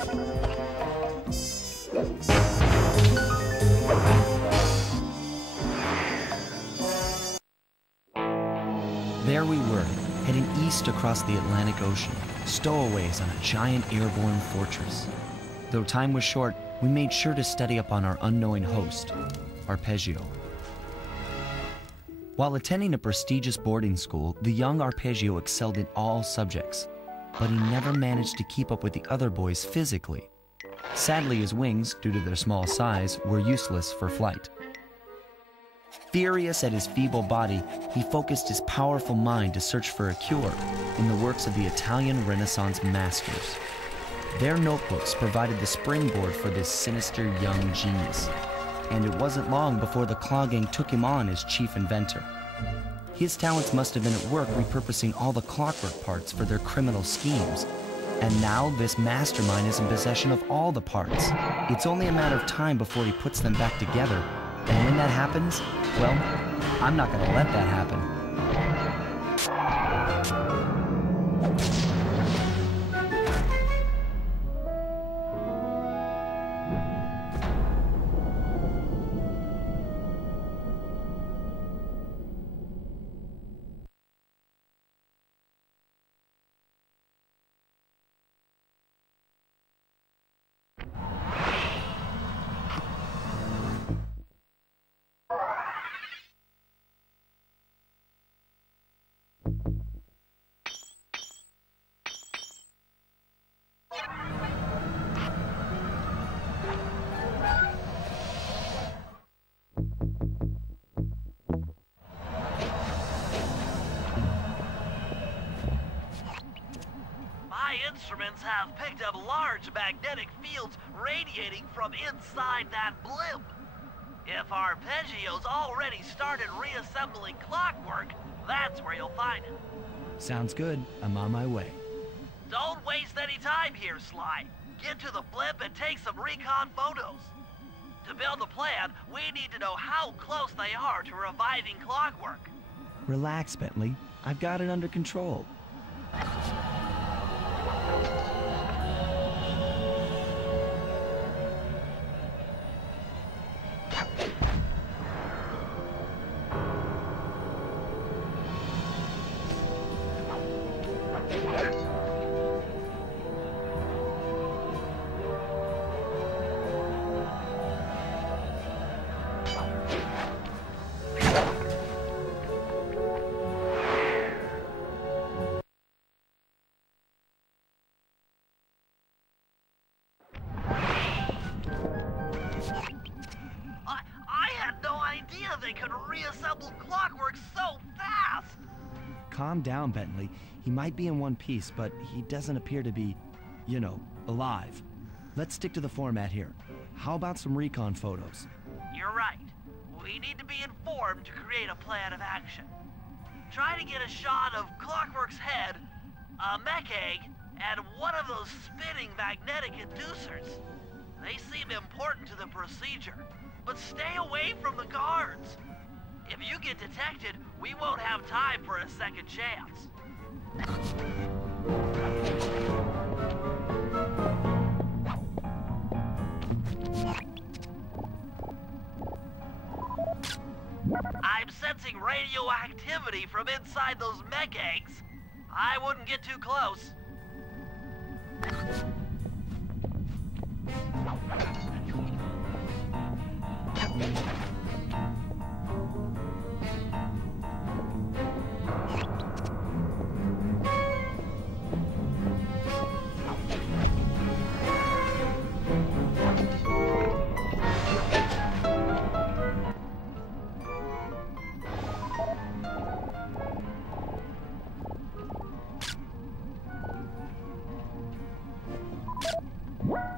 There we were, heading east across the Atlantic Ocean, stowaways on a giant airborne fortress. Though time was short, we made sure to study up on our unknowing host, Arpeggio. While attending a prestigious boarding school, the young Arpeggio excelled in all subjects, but he never managed to keep up with the other boys physically. Sadly, his wings, due to their small size, were useless for flight. Furious at his feeble body, he focused his powerful mind to search for a cure in the works of the Italian Renaissance masters. Their notebooks provided the springboard for this sinister young genius, and it wasn't long before the Claw Gang took him on as chief inventor. His talents must have been at work repurposing all the clockwork parts for their criminal schemes, and now this mastermind is in possession of all the parts. It's only a matter of time before he puts them back together. And when that happens, well, I'm not gonna let that happen. Instruments have picked up large magnetic fields radiating from inside that blimp. If Arpeggio's already started reassembling clockwork, that's where you'll find it. Sounds good. I'm on my way. Don't waste any time here, Sly. Get to the blimp and take some recon photos. To build a plan, we need to know how close they are to reviving clockwork. Relax, Bentley. I've got it under control. They could reassemble clockwork so fast! Calm down, Bentley. He might be in one piece, but he doesn't appear to be, you know, alive. Let's stick to the format here. How about some recon photos? You're right. We need to be informed to create a plan of action. Try to get a shot of Clockwork's head, a mech egg, and one of those spinning magnetic inducers. They seem important to the procedure, but stay away from the guards. If you get detected, we won't have time for a second chance. I'm sensing radioactivity from inside those mech eggs. I wouldn't get too close.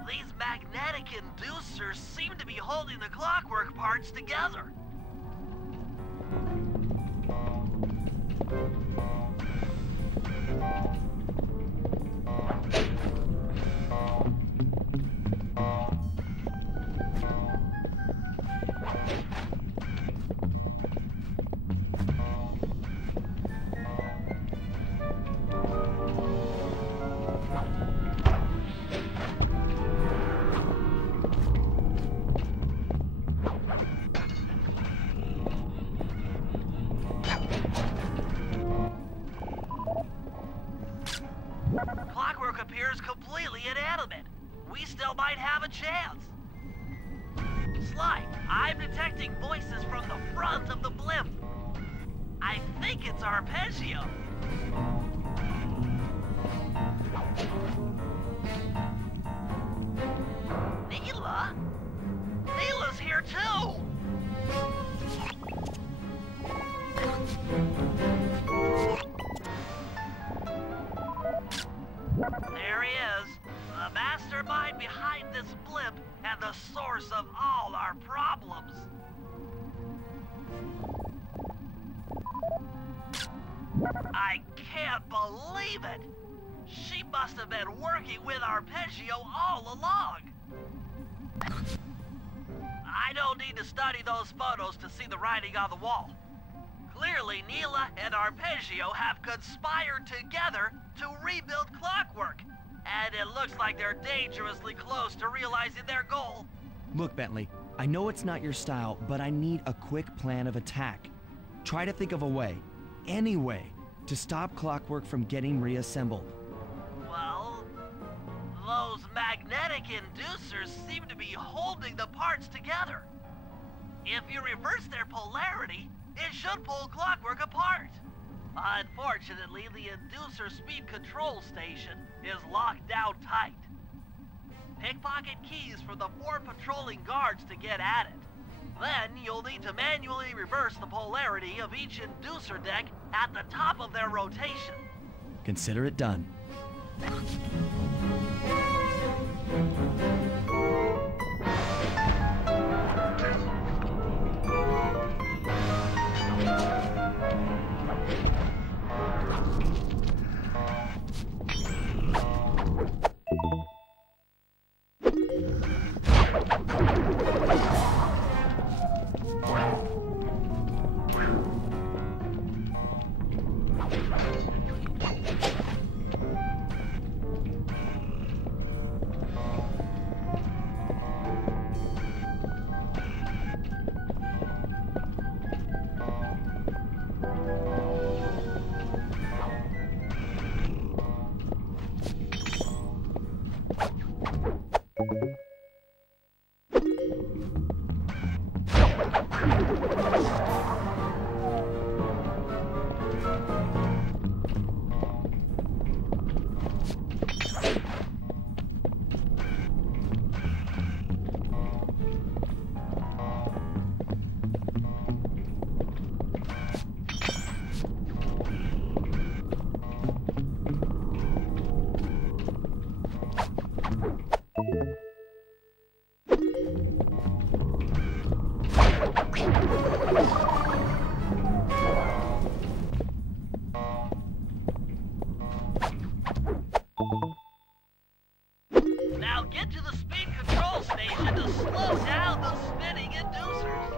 These magnetic inducers seem to be holding the clockwork parts together. appears completely inanimate. We still might have a chance. Sly, I'm detecting voices from the front of the blimp. I think it's Arpeggio. Neela? Neela's here too! There he is, the mastermind behind this blimp and the source of all our problems. I can't believe it! She must have been working with Arpeggio all along. I don't need to study those photos to see the writing on the wall. Clearly, Neela and Arpeggio have conspired together to rebuild Clockwork. And it looks like they're dangerously close to realizing their goal. Look, Bentley, I know it's not your style, but I need a quick plan of attack. Try to think of a way, any way, to stop Clockwork from getting reassembled. Well, those magnetic inducers seem to be holding the parts together. If you reverse their polarity, it should pull Clockwork apart. Unfortunately, the inducer speed control station is locked down tight. Pickpocket keys from the 4 patrolling guards to get at it. Then you'll need to manually reverse the polarity of each inducer deck at the top of their rotation. Consider it done. Now get to the speed control station to slow down the spinning inducers.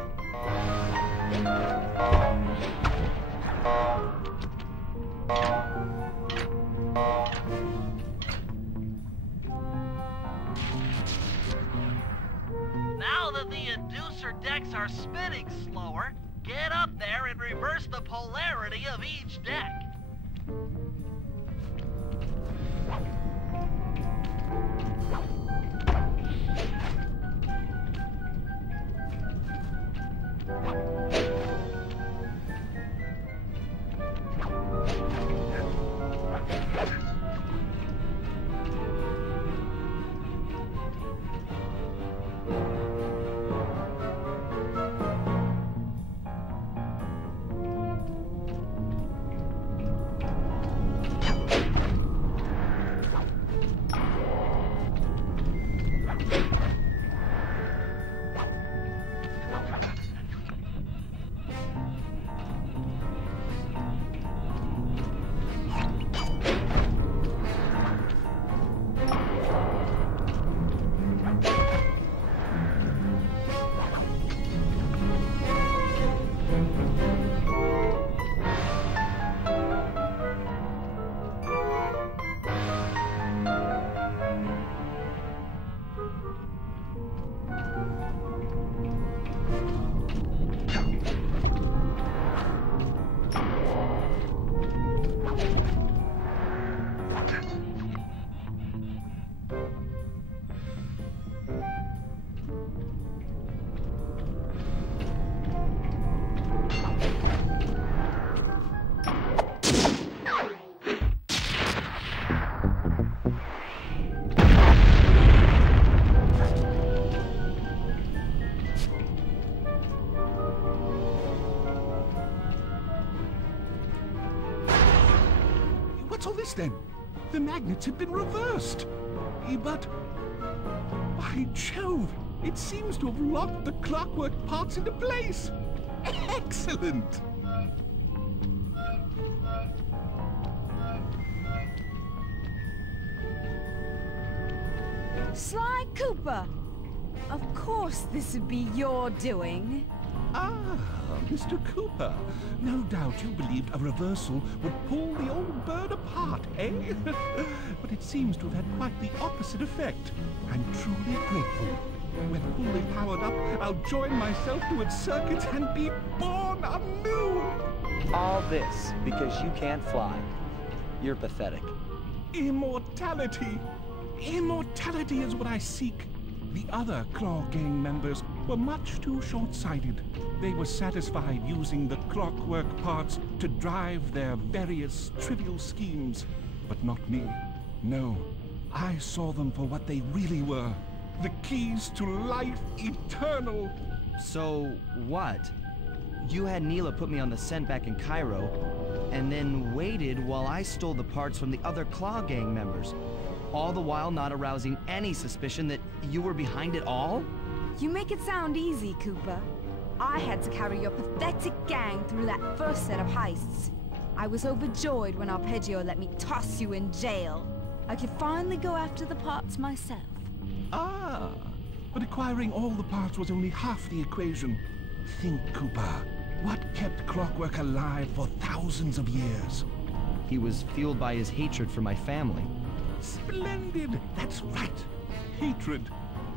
Now that the inducer decks are spinning slower, get up there and reverse the polarity of each deck. then. The magnets had been reversed. But, by Jove, it seems to have locked the clockwork parts into place. Excellent! Sly Cooper! Of course this would be your doing. Ah, Mr. Cooper. No doubt you believed a reversal would pull the old bird apart, eh? But it seems to have had quite the opposite effect. I'm truly grateful. When fully powered up, I'll join myself to its circuits and be born anew! All this because you can't fly. You're pathetic. Immortality! Immortality is what I seek. The other Claw Gang members were much too short-sighted. They were satisfied using the clockwork parts to drive their various trivial schemes. But not me. No, I saw them for what they really were. The keys to life eternal. So, what? You had Neela put me on the scent back in Cairo, and then waited while I stole the parts from the other Claw Gang members, all the while not arousing any suspicion that you were behind it all? You make it sound easy, Cooper. I had to carry your pathetic gang through that first set of heists. I was overjoyed when Arpeggio let me toss you in jail. I could finally go after the parts myself. Ah, but acquiring all the parts was only half the equation. Think, Cooper. What kept Clockwork alive for thousands of years? He was fueled by his hatred for my family. Splendid! That's right. Hatred.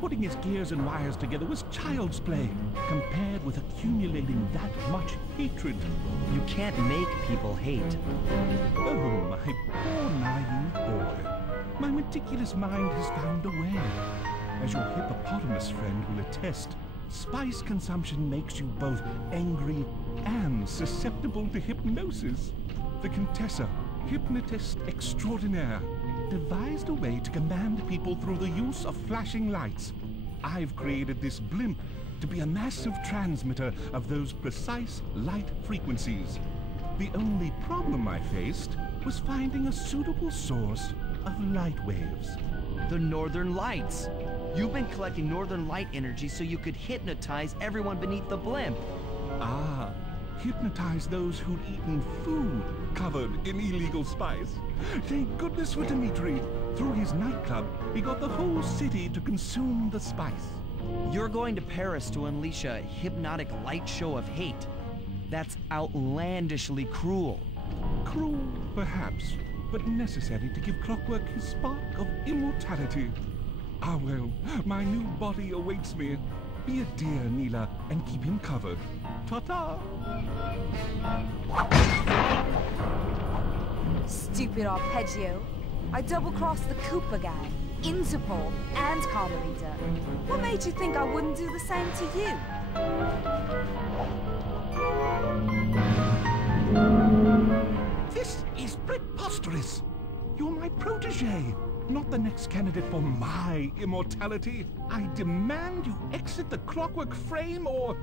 Putting his gears and wires together was child's play, compared with accumulating that much hatred. You can't make people hate. Oh, my poor naive boy. My meticulous mind has found a way. As your hippopotamus friend will attest, spice consumption makes you both angry and susceptible to hypnosis. The Contessa, hypnotist extraordinaire, devised a way to command people through the use of flashing lights. I've created this blimp to be a massive transmitter of those precise light frequencies. The only problem I faced was finding a suitable source of light waves. The Northern Lights. You've been collecting Northern Light energy so you could hypnotize everyone beneath the blimp. Ah, hypnotize those who'd eaten food covered in illegal spice. Thank goodness for Dimitri. Through his nightclub, he got the whole city to consume the spice. You're going to Paris to unleash a hypnotic light show of hate. That's outlandishly cruel. Cruel, perhaps, but necessary to give Clockwork his spark of immortality. Ah well, my new body awaits me. Be a dear, Neela, and keep him covered. Ta-ta! Stupid Arpeggio. I double-crossed the Cooper gang, Interpol, and Carmelita. What made you think I wouldn't do the same to you? This is preposterous! You're my protege, not the next candidate for my immortality. I demand you exit the Clockwork frame or...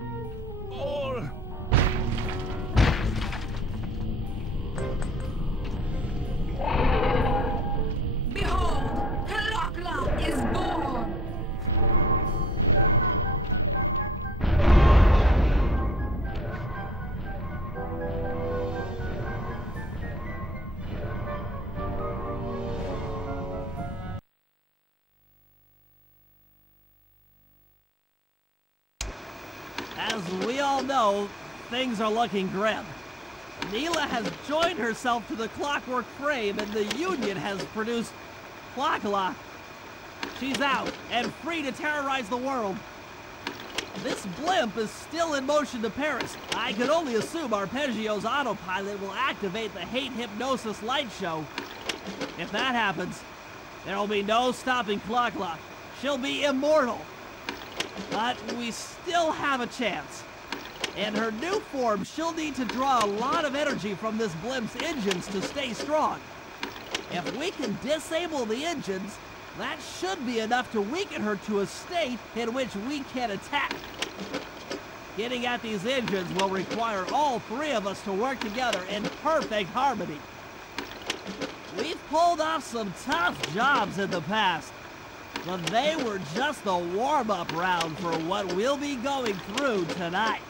Behold, Clocklock is born! As we all know, things are looking grim. Neela has joined herself to the Clockwork frame and the Union has produced Clocklock. She's out and free to terrorize the world. This blimp is still in motion to Paris. I could only assume Arpeggio's autopilot will activate the hate hypnosis light show. If that happens, there will be no stopping Clocklock. She'll be immortal. But we still have a chance. In her new form, she'll need to draw a lot of energy from this blimp's engines to stay strong. If we can disable the engines, that should be enough to weaken her to a state in which we can attack. Getting at these engines will require all three of us to work together in perfect harmony. We've pulled off some tough jobs in the past, but they were just the warm-up round for what we'll be going through tonight.